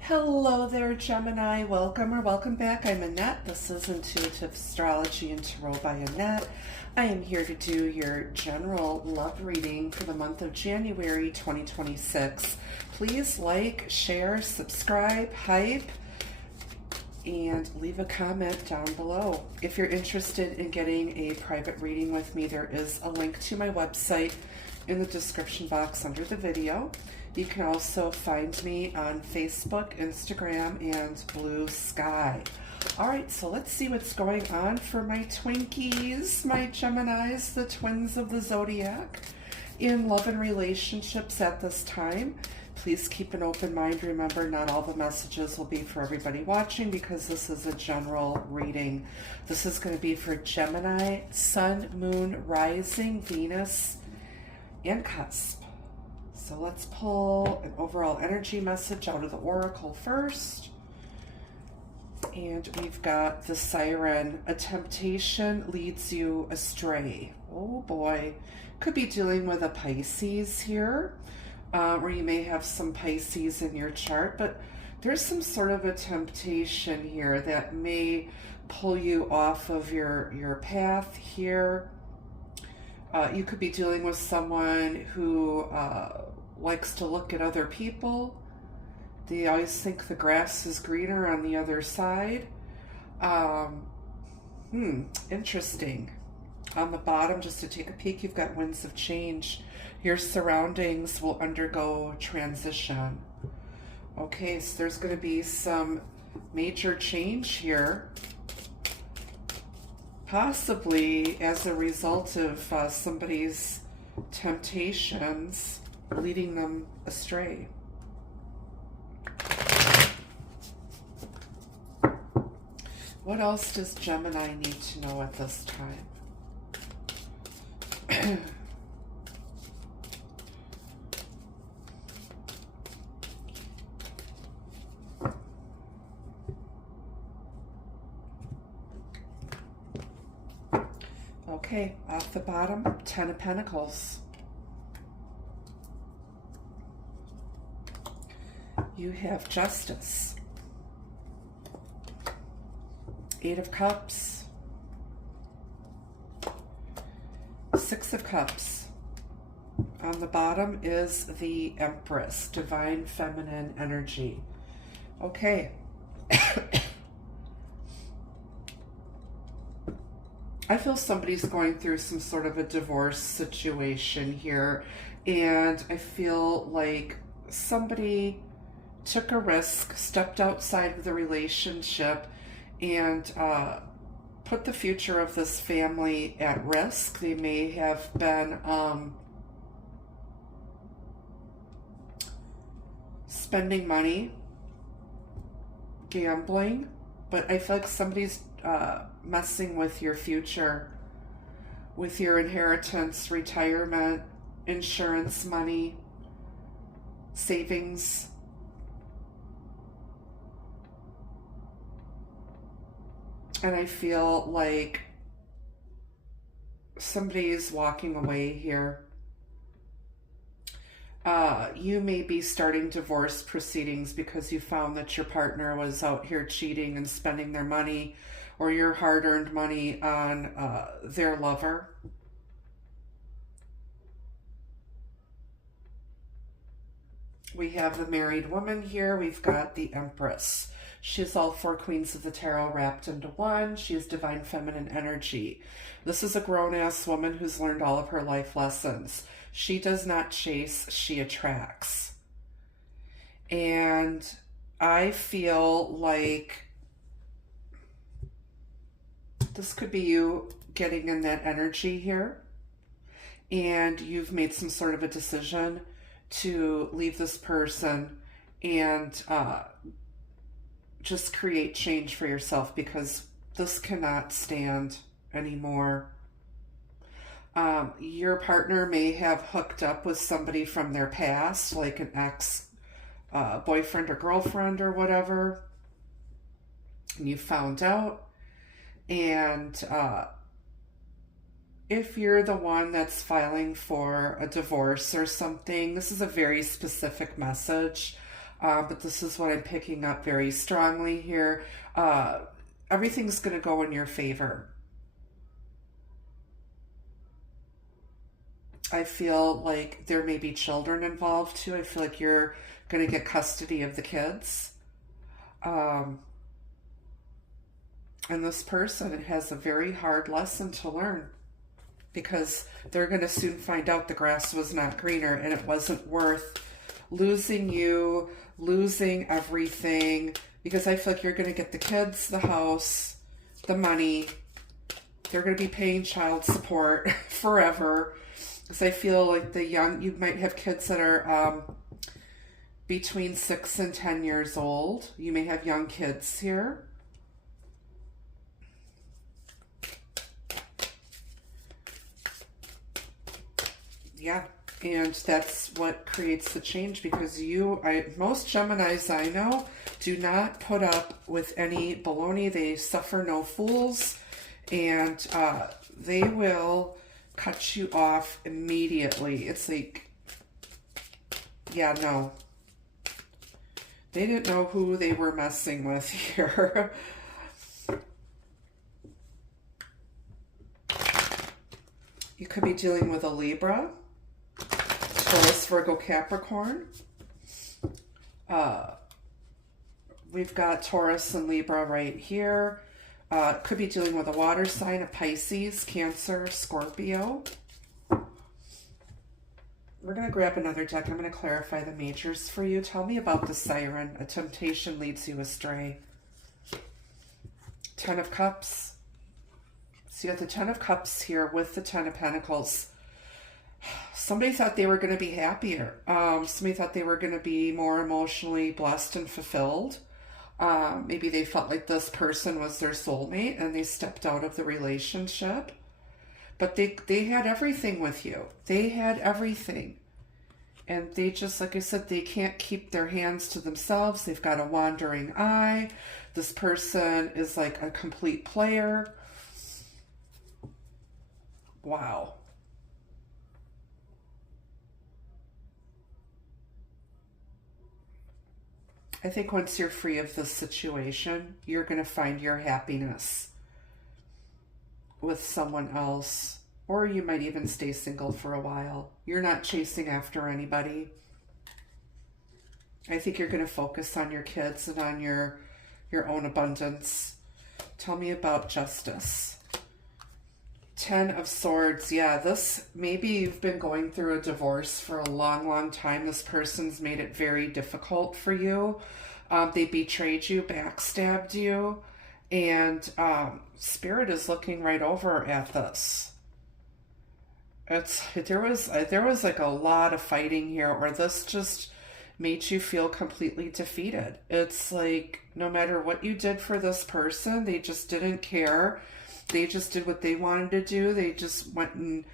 Hello there, Gemini. Welcome or welcome back. I'm Annette. This is Intuitive Astrology and Tarot by Annette. I am here to do your general love reading for the month of January 2026. Please like, share, subscribe, hype, and leave a comment down below. If you're interested in getting a private reading with me, there is a link to my website in the description box under the video. You can also find me on Facebook, Instagram, and Blue Sky. All right, so let's see what's going on for my Twinkies, my Geminis, the twins of the zodiac, in love and relationships at this time. Please keep an open mind. Remember, not all the messages will be for everybody watching because this is a general reading. This is going to be for Gemini, Sun, Moon, Rising, Venus, and Cusp. So let's pull an overall energy message out of the Oracle first. And we've got the Siren. A temptation leads you astray. Oh boy. Could be dealing with a Pisces here, or you may have some Pisces in your chart, but there's some sort of a temptation here that may pull you off of your path here. You could be dealing with someone who likes to look at other people. They always think the grass is greener on the other side. Interesting. On the bottom, just to take a peek, you've got winds of change. Your surroundings will undergo transition. Okay, so there's going to be some major change here, possibly as a result of somebody's temptations leading them astray. What else does Gemini need to know at this time? Okay, off the bottom, Ten of Pentacles. You have Justice. Eight of Cups. Six of Cups. On the bottom is the Empress, Divine Feminine Energy. Okay. I feel somebody's going through some sort of a divorce situation here, and I feel like somebody took a risk, stepped outside of the relationship, and put the future of this family at risk. They may have been spending money, gambling, but I feel like somebody's messing with your future, with your inheritance, retirement, insurance money, savings. And I feel like somebody's walking away here. You may be starting divorce proceedings because you found that your partner was out here cheating and spending their money or your hard-earned money on their lover. We have the married woman here. We've got the Empress. She's all four queens of the tarot wrapped into one. She is divine feminine energy. This is a grown-ass woman who's learned all of her life lessons. She does not chase, she attracts. And I feel like this could be you getting in that energy here. And you've made some sort of a decision to leave this person and just create change for yourself, because this cannot stand anymore. Your partner may have hooked up with somebody from their past, like an ex boyfriend or girlfriend or whatever, and you found out, and if you're the one that's filing for a divorce or something, this is a very specific message, but this is what I'm picking up very strongly here. Everything's going to go in your favor. I feel like there may be children involved too. I feel like you're going to get custody of the kids. Um, and this person has a very hard lesson to learn, because they're going to soon find out the grass was not greener and it wasn't worth losing you, losing everything, because I feel like you're going to get the kids, the house, the money. They're going to be paying child support forever, because I feel like you might have kids that are between 6 and 10 years old. You may have young kids here. Yeah, and that's what creates the change, because most Geminis I know do not put up with any baloney. They suffer no fools, and they will cut you off immediately. It's like, yeah, no. They didn't know who they were messing with here. You could be dealing with a Libra, Taurus, Virgo, Capricorn. We've got Taurus and Libra right here. Could be dealing with a water sign, a Pisces, Cancer, Scorpio. We're going to grab another deck. I'm going to clarify the majors for you. Tell me about the Siren. A temptation leads you astray. Ten of Cups. So you got the Ten of Cups here with the Ten of Pentacles. Somebody thought they were going to be happier. Somebody thought they were going to be more emotionally blessed and fulfilled. Maybe they felt like this person was their soulmate and they stepped out of the relationship. But they had everything with you. They had everything. And they just, like I said, they can't keep their hands to themselves. They've got a wandering eye. This person is like a complete player. Wow. I think once you're free of this situation, you're going to find your happiness with someone else, or you might even stay single for a while. You're not chasing after anybody. I think you're going to focus on your kids and on your own abundance. Tell me about justice. Ten of Swords. Yeah, maybe you've been going through a divorce for a long, long time. This person's made it very difficult for you. They betrayed you, backstabbed you, and Spirit is looking right over at this. There was like a lot of fighting here, or this just made you feel completely defeated. It's like no matter what you did for this person, they just didn't care. They just did what they wanted to do. They just went and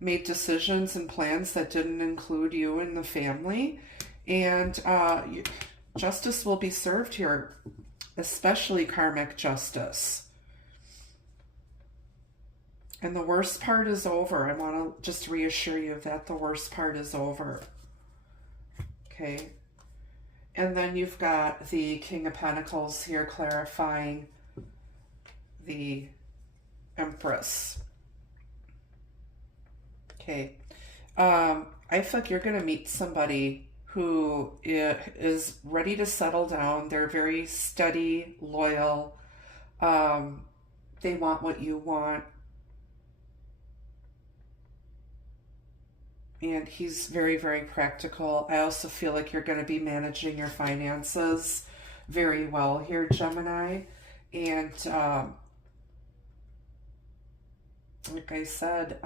made decisions and plans that didn't include you and the family. And justice will be served here, especially karmic justice. And the worst part is over. I want to just reassure you that the worst part is over. Okay. And then you've got the King of Pentacles here clarifying the Empress. Okay. I feel like you're going to meet somebody who is ready to settle down. They're very steady, loyal. They want what you want. And he's very, very practical. I also feel like you're going to be managing your finances very well here, Gemini. And like I said,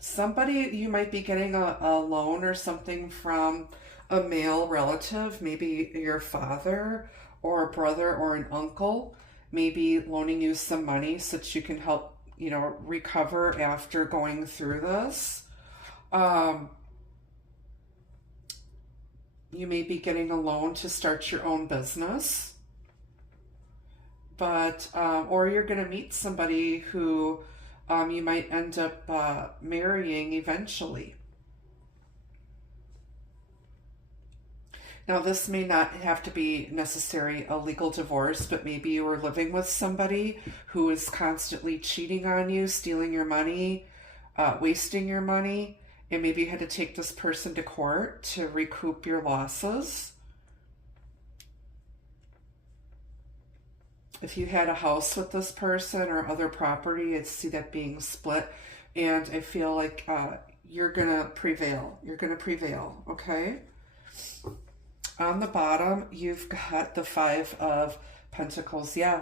somebody, you might be getting a loan or something from a male relative, maybe your father or a brother or an uncle, maybe loaning you some money so that you can help, recover after going through this. You may be getting a loan to start your own business, but, or you're going to meet somebody who You might end up marrying eventually. Now, this may not have to be necessarily a legal divorce, but maybe you were living with somebody who is constantly cheating on you, stealing your money, wasting your money, and maybe you had to take this person to court to recoup your losses. If you had a house with this person or other property, I'd see that being split, and I feel like you're going to prevail. You're going to prevail, okay? On the bottom, you've got the Five of Pentacles. Yeah,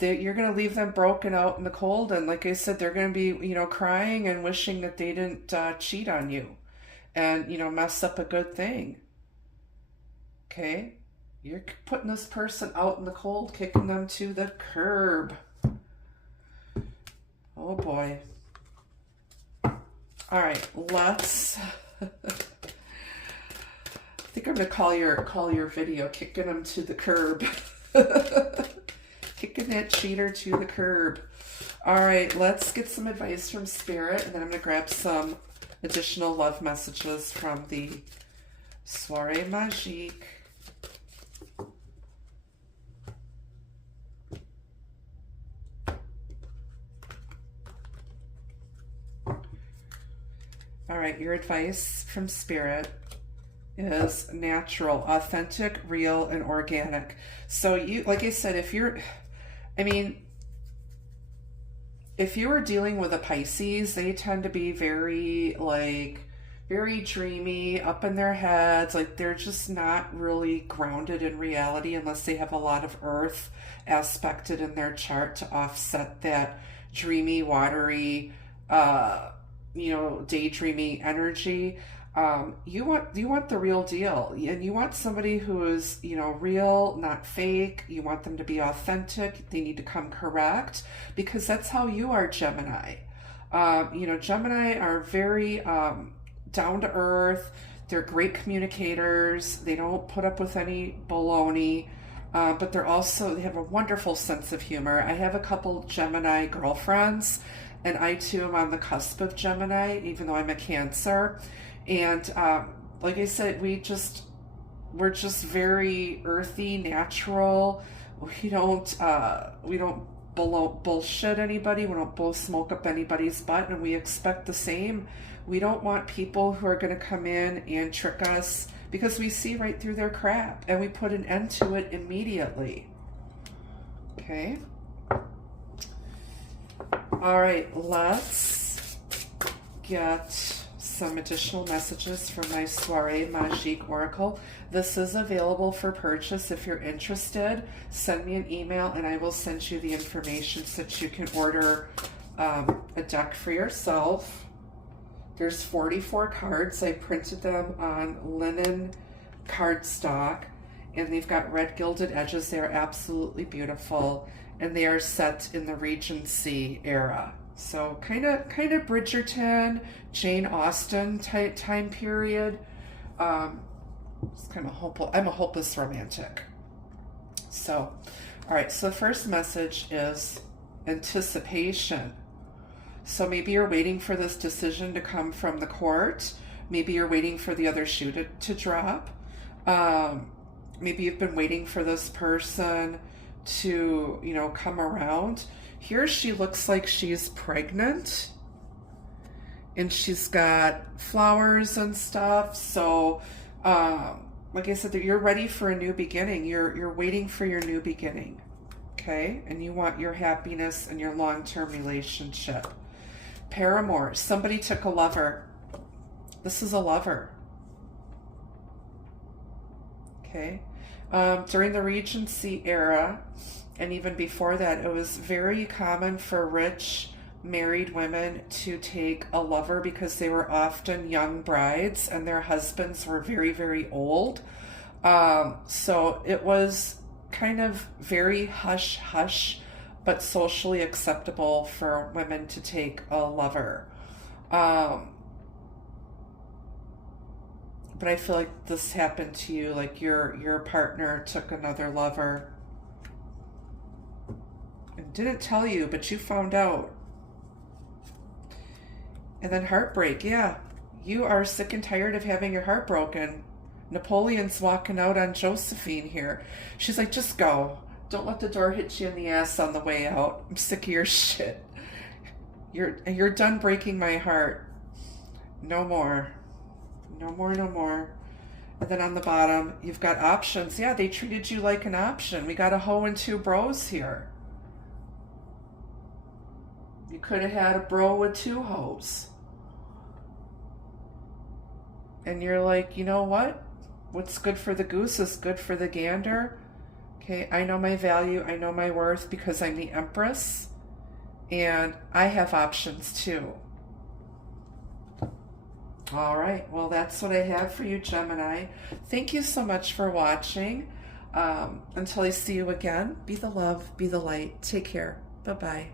you're going to leave them broken out in the cold. And like I said, they're going to be, crying and wishing that they didn't cheat on you and, mess up a good thing. Okay? You're putting this person out in the cold, kicking them to the curb. Oh, boy. All right, let's... I think I'm gonna call your video "Kicking Them to the Curb." Kicking that cheater to the curb. All right, let's get some advice from Spirit, and then I'm gonna grab some additional love messages from the Soirée Magique. All right, your advice from Spirit is natural, authentic, real, and organic. So you, like I said, if you were dealing with a Pisces, they tend to be very dreamy, up in their heads. Like they're just not really grounded in reality unless they have a lot of earth aspected in their chart to offset that dreamy, watery, daydreaming energy. You want the real deal, and you want somebody who is, real, not fake. You want them to be authentic. They need to come correct, because that's how you are, Gemini. Gemini are very down to earth. They're great communicators. They don't put up with any baloney, but they have a wonderful sense of humor. I have a couple Gemini girlfriends, and I too am on the cusp of Gemini, even though I'm a Cancer. And like I said, we're just very earthy, natural. We don't bullshit anybody. We don't blow smoke up anybody's butt, and we expect the same. We don't want people who are going to come in and trick us, because we see right through their crap, and we put an end to it immediately. Okay. All right, let's get some additional messages from my Soirée Magique Oracle. This is available for purchase. If you're interested, send me an email and I will send you the information so that you can order a deck for yourself. There's 44 cards. I printed them on linen cardstock, and they've got red gilded edges. They are absolutely beautiful, and they are set in the Regency era. So kind of Bridgerton, Jane Austen type time period. It's kind of hopeful. I'm a hopeless romantic. So, all right. So the first message is anticipation. So maybe you're waiting for this decision to come from the court. Maybe you're waiting for the other shoe to drop. Maybe you've been waiting for this person to, come around. Here she looks like she's pregnant, and she's got flowers and stuff. So, like I said, you're ready for a new beginning. You're waiting for your new beginning, okay? And you want your happiness and your long-term relationship. Paramour, somebody took a lover. This is a lover, okay? During the Regency era, and even before that, it was very common for rich married women to take a lover because they were often young brides and their husbands were very, very old. So it was kind of very hush-hush, but socially acceptable for women to take a lover. But I feel like this happened to you, like your partner took another lover. And didn't tell you, but you found out. And then heartbreak. Yeah, you are sick and tired of having your heart broken. Napoleon's walking out on Josephine here. She's like, just go. Don't let the door hit you in the ass on the way out. I'm sick of your shit. You're done breaking my heart. No more. No more, no more. And then on the bottom, you've got options. Yeah, they treated you like an option. We got a hoe and two bros here. You could have had a bro with two hoes. And you're like, you know what? What's good for the goose is good for the gander. Okay, I know my value. I know my worth because I'm the Empress. And I have options too. All right, well, that's what I have for you, Gemini. Thank you so much for watching. Until I see you again, be the love, be the light. Take care. Bye-bye.